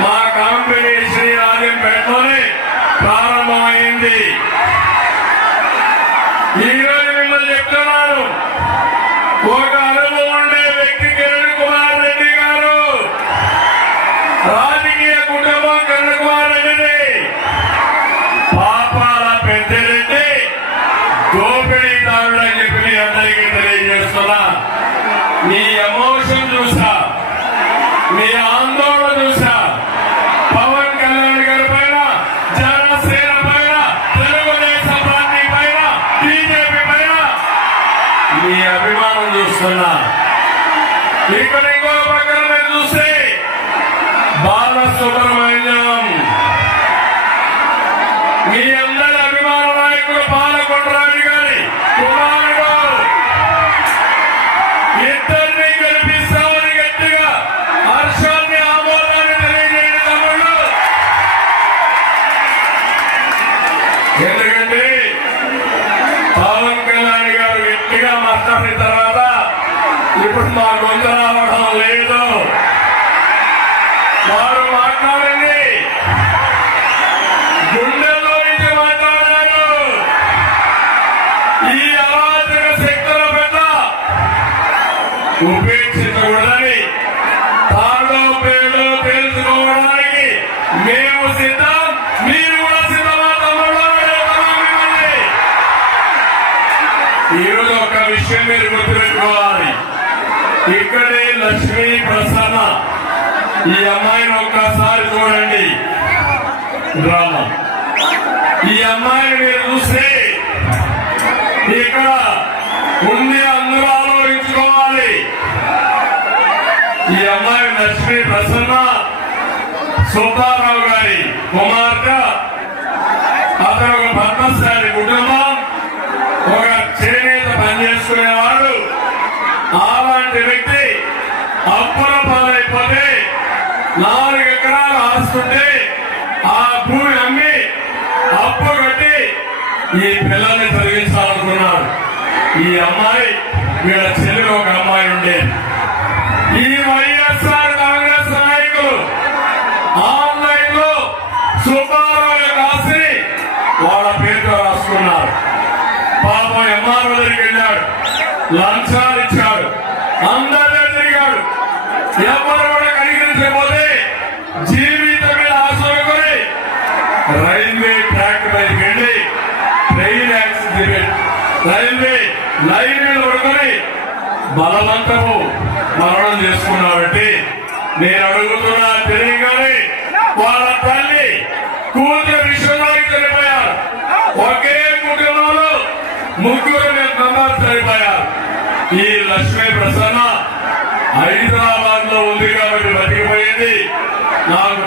మా కంపెనీ శ్రీరాజంపేటలోనే ప్రారంభమైంది. ఈరోజు 结了。ఈ అమ్మాయిని ఒక్కసారి చూడండి. డ్రామా. ఈ అమ్మాయిని మీరు చూస్తే ఇక్కడ ఉంది అందరూ ఆలోచించుకోవాలి. ఈ అమ్మాయి లక్ష్మి ప్రసన్న సుబ్బారావు గారి కుమార్తె అతను ఒక పద్మశాలి కుటుంబం ఒక చేనేత పనిచేసుకునేవాడు అలాంటి వ్యక్తి అప్పుల నాలుగు ఎకరాలు ఆస్తుంటే ఆ భూమి అమ్మి అప్పు కట్టి ఈ పిల్లల్ని తొలగించాలనుకున్నారు. ఈ అమ్మాయి వీళ్ళ చెల్లి ఒక అమ్మాయి ఉండే. ఈ వైఎస్ఆర్ కాంగ్రెస్ నాయకులు ఆన్లైన్లో సుబ్బారావు రాసి వాళ్ళ పేరుతో రాసుకున్నారు. పాపం ఎంఆర్ఓ దగ్గరికి వెళ్ళాడు. లంచాలు బలవంతము మరణం చేసుకున్నాబట్టి నేను అడుగుతున్నా తెలియగానే వాళ్ళ తల్లి కూతురు విశ్వనాథ్ చనిపోయారు. ఒకే కుటుంబంలో ముగ్గురు నిర్మాణాలు చనిపోయారు. ఈ లక్ష్మీ ప్రసన్న హైదరాబాద్లో ఉంది కాబట్టి బతికిపోయింది. నాకు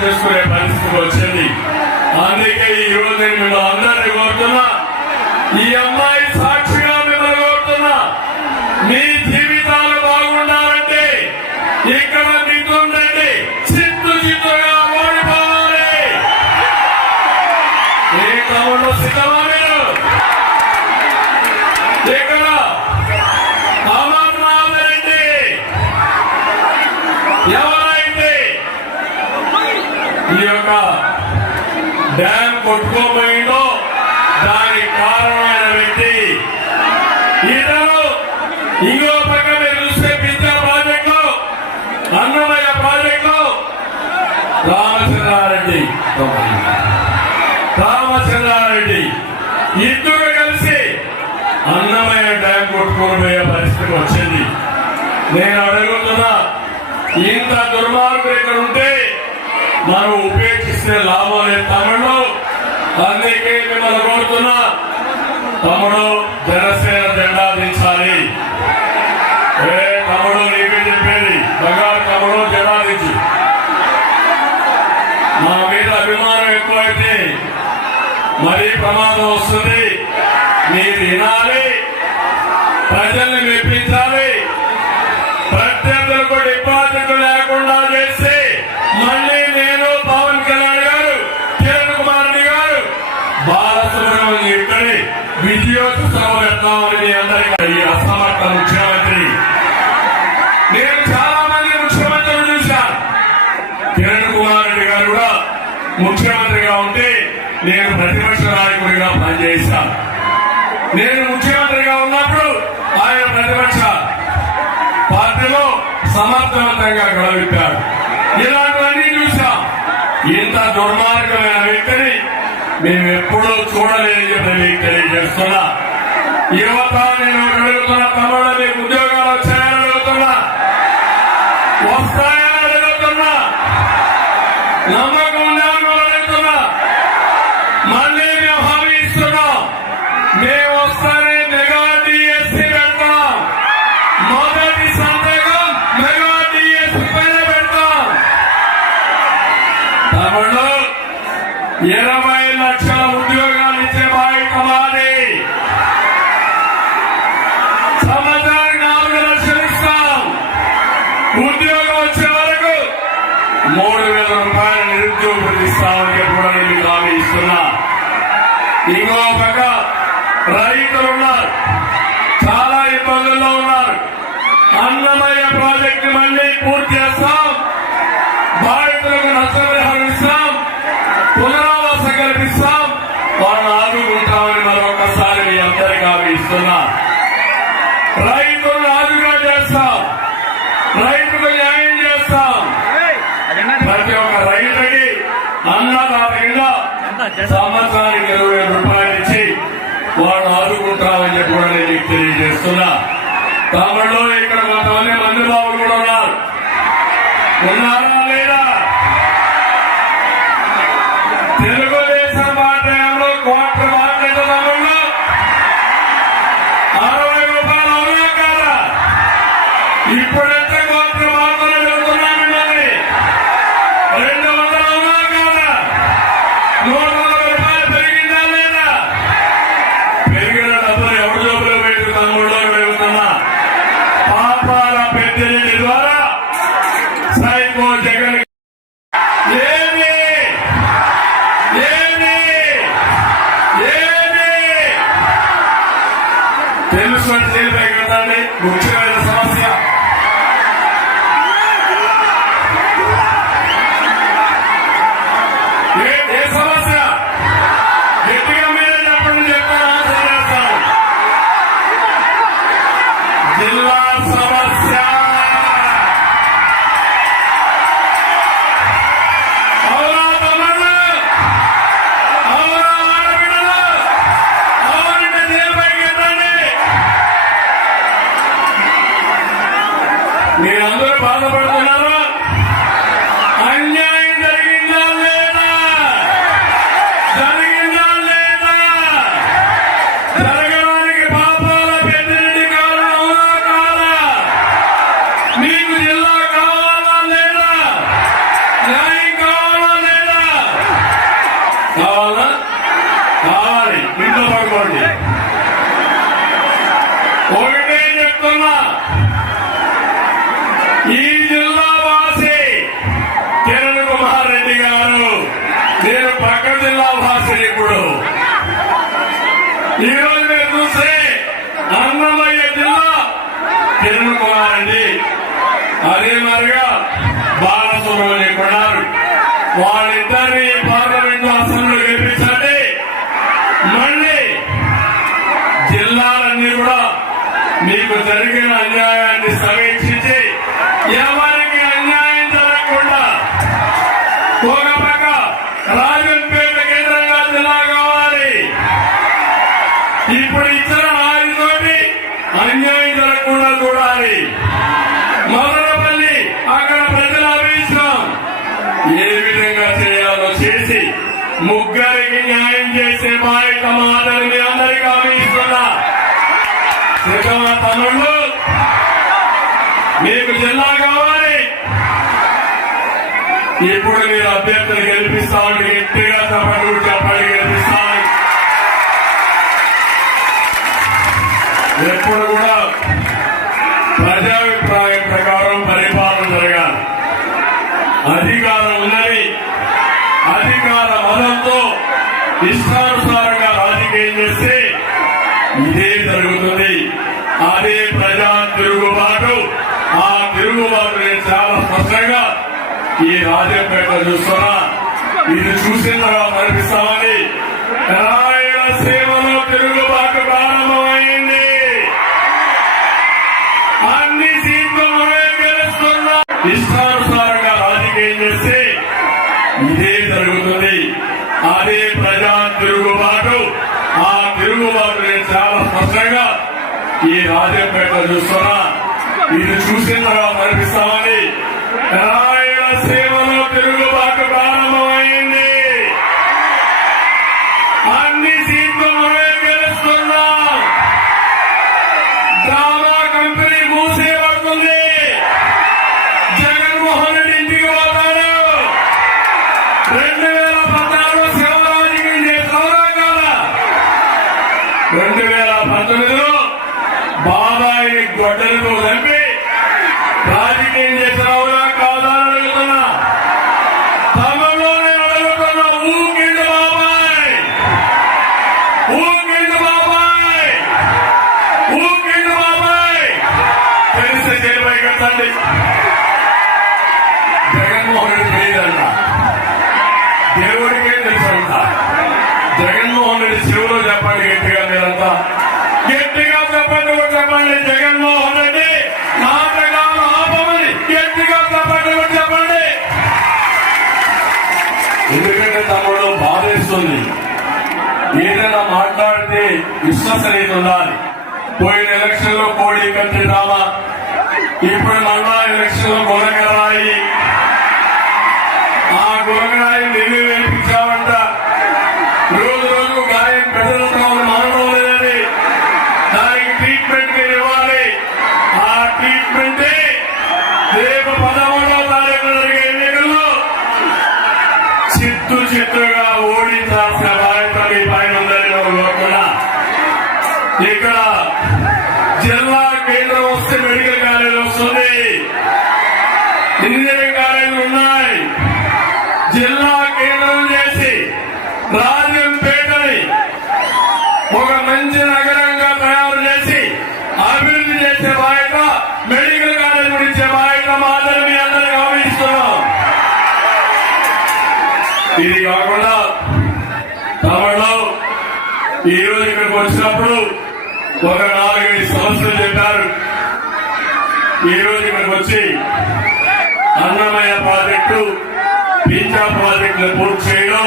చేసుకునే పరిస్థితి వచ్చింది. అందుకే ఈ రోజు నేను మిమ్మల్ని అందరినీ కోరుతున్నా ఈ అమ్మాయి సాక్షిగా మిమ్మల్ని కోరుతున్నా మీ జీవితాలు బాగుండాలంటే ఇక్కడ ఉద్భవమైందో దానికి కారణమైన వ్యక్తి. ఇతను ఇంకో పక్క మీరు చూస్తే విద్యా ప్రాజెక్టు అన్నమయ్య ప్రాజెక్టు రామచంద్రారెడ్డి. రామచంద్రారెడ్డి. ఇద్దరు కలిసి అన్నమయ్య డ్యాం కొట్టుకొని పోయే పరిస్థితి వచ్చింది. నేను అడుగుతున్నా ఇంత దుర్మార్గులు ఇక్కడ ఉంటే మనం ఉపేక్షిస్తే లాభం లేదు తమిళలో. అందుకే మిమ్మల్ని కోరుతున్నా తమ్ముడు జనసేన జెండా దించాలి. ఏ తమ్ముడు నీకే చెప్పేది బంగారు తమ్ముడు జెండా దించు. మా మీద అభిమానం ఎక్కువైతే మరీ ప్రమాదం వస్తుంది. మీరు వినాలి. ప్రజల్ని మెప్పించాలి. ముఖ్యమంత్రిగా ఉంటే నేను ప్రతిపక్ష నాయకుడిగా పనిచేశాను నేను ముఖ్యమంత్రిగా ఉన్నప్పుడు ఆయన ప్రతిపక్ష పార్టీలో సమర్థవంతంగా గడవిప్పాడు ఇలాంటివన్నీ చూసాం. ఇంత దుర్మార్గమైన వ్యక్తిని మేము ఎప్పుడూ చూడలేదు చెప్పి మీకు తెలియజేస్తున్నా. యువత నేను ఒకటి అడుగుతున్నా తమ్ముడు ఉద్యోగం వచ్చే వరకు మూడు వేల రూపాయల నిరుద్యోగ వృత్తి ఇస్తామని చెప్పి కూడా నేను హామీ ఇస్తున్నా. ఇంకో పక్క రైతులు ఉన్నారు. చాలా ఇబ్బందుల్లో ఉన్నారు. అన్నమయ్య ప్రాజెక్టు మళ్ళీ పూర్తి చేస్తాం. బాధితులకు నష్టపరిహారం ఇస్తాం. పునరావాస కల్పిస్తాం. వాళ్ళని ఆదుకుంటామని మరొకసారి మీ అందరికీ హామీ ఇస్తున్నా. రైతులు ఆదుగా చేస్తాం రైతుకు న్యాయం చేస్తాం ప్రతి ఒక్క రైతుకి అన్నదాత కింద సంవత్సరానికి ఇరవై రూపాయలు ఇచ్చి వాళ్ళు ఆదుకుంటామని చెప్పి కూడా నేను తెలియజేస్తున్నా. తమిళలో ఇక్కడ కొంతమంది తెలుసుకొని తెలిపే ముఖ్యమైన సమస్య. కావాలి ఇంట్లో పడుకోండి ఒకటే చెప్తున్నా. ఈ జిల్లా వాసి కిరణ్ కుమార్ రెడ్డి గారు నేను పక్క జిల్లా వాసి ఇప్పుడు. ఈరోజు మీరు చూస్తే అన్నమయ్య జిల్లా కిరణ్ కుమార్ రెడ్డి. అదే మరిగా బాలసుబ్రహ్మణ్యం కొన్నారు వాళ్ళిద్దరిని గెలిపించండి మీకు జరిగిన అన్యాయాన్ని సమీక్షించి ఎవరికి అన్యాయం జరగకుండా కోరపక పక్క రాజంపేట కేంద్రంగా జిల్లా కావాలి. ఇప్పుడు ఇచ్చిన హామీతోటి అన్యాయం జరగకుండా చూడాలి. మదనపల్లి అక్కడ ప్రజల అభిష్టం ఏ విధంగా చేయాలో చేసి ముగ్గురికి న్యాయం చేసే బాధ్యత మాదని అందరికీ అభిస్తున్నా సిద్ధమా తమ్ముళ్ళు మీకు జిల్లా కావాలి. ఇప్పుడు మీరు అభ్యర్థులు గెలిపిస్తామని గట్టిగా చెప్పండి చెప్పండి గెలిపిస్తామని ఎప్పుడు కూడా ప్రజాభిప్రాయం ప్రకారం పరిపాలన జరగాలి. అధికారం ఉన్నది. అధికార మతంతో ఇష్టానుసారంగా రాజకీయం చేస్తే ఇదే తెలుగు తిరుగుబాటు నేను చాలా స్పష్టంగా ఈ రాజంపేట చూస్తున్నా. ఇది చూసిన తర్వాత అనిపిస్తామని రాయలసీమలో తిరుగుబాటు ప్రారంభమైంది. అన్ని సీట్లు మనమే గెలుస్తున్నా. ఇష్టానుసారంగా రాజకీయం చేస్తే ఇదే జరుగుతుంది. అదే ప్రజా తిరుగుబాటు ఆ తిరుగుబాటు నేను చాలా స్పష్టంగా ఈ రాజంపేట చూస్తున్నా. ఇది చూసిన తర్వాత అనిపిస్తామని రాయలసీమలో తిరుగుబాటు ప్రారంభమైంది. అన్ని సీట్లు మనమే గెలుస్తున్నాం. డ్రామా కంపెనీ మూసేయబడుతుంది జగన్మోహన్ రెడ్డి ఇంటికి పోతాడు. రెండు వేల పద్నాలుగు శివరాజకీయం చేస్తారా రెండు వేల పంతొమ్మిదిలో బాబాయిని గొడ్డలతో చంపి విశ్వాస విశ్వసనీయత ఉండాలి పోయిన ఎలక్షన్లో కోడి కంటి డ్రామా ఇప్పుడు మళ్ళా ఎలక్షన్లో గుణగరాయి ఆ గుణగరాయి నిన్ను వేపించావంట రోజు రోజు గాయం పెద్దలతో మానడం లేదని దానికి ట్రీట్మెంట్ మీరు ఇవ్వాలి. ఆ ట్రీట్మెంట్ రేపు పదమూడవ తారీఖు జరిగే ఎన్నికల్లో చిత్తు చిత్తు ఓడించాల్సిన బాధ్యత మీ పైన ఉందని నేను కోరుకున్నా ఇక్కడ జిల్లా కేంద్రం వస్తే మెడికల్ కాలేజ్ వస్తుంది ఇంజనీరింగ్ కాలేజీలు ఉన్నాయి జిల్లా కేంద్రం చేసి రాజంపేటని ఒక మంచి నగరంగా తయారు చేసి అభివృద్ధి చేసే బాధ్యత మెడికల్ కాలేజ్ గురించే బాధ్యత మాత్రం మీ అందరికీ గమనిస్తున్నాం ఇది కాకుండా తమిళలో ఈ రోజు ఇక్కడికి వచ్చినప్పుడు ఒక నాలుగైదు సమస్యలు చెప్పారు ఈరోజు రోజు వచ్చి అన్నమయ్య ప్రాజెక్టు పీచా ప్రాజెక్టులు పూర్తి చేయడం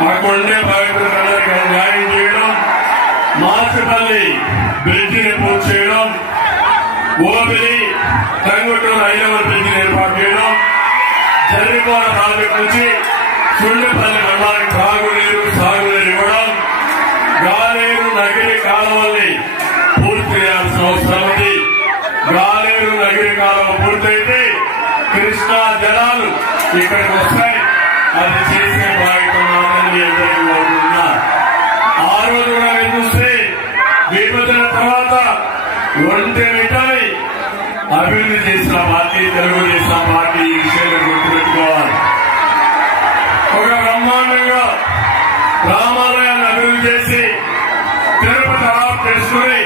మాకు ఉండే బాధితులందరికీ న్యాయం చేయడం మార్చిపల్లి బ్రిడ్జిని పూర్తి చేయడం ఓబిలి టంగుటూరు ఐదవ బ్రిడ్జిని ఏర్పాటు చేయడం జరిగిపోయిన ప్రాజెక్టు నుంచి చుండిపల్లి మండలానికి తాగునీరు సాగునీరు ఇవ్వడం గాలేరు నగిరి కాలువల్ని పూర్తి చేయాల్సిన అవసరం ఉంది గాలేరు నగిరి కాలువ పూర్తయితే కృష్ణా జలాలు ఇక్కడికి వస్తాయి. అది చేసే బాధ్యత మాత్రం మీ ఆ రోజు కూడా మీరు చూస్తే విభజన తర్వాత ఒంటి మిఠాయి అభివృద్ధి చేసిన పార్టీ తెలుగుదేశం పార్టీ ఈ విషయాన్ని గుర్తుపెట్టుకోవాలి. ఒక బ్రహ్మాండంగా రామాలయాన్ని అభివృద్ధి చేసి తిరుపతి అడాప్ట్ చేసుకుని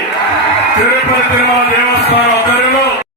తిరుపతి తిరుమల దేవస్థానం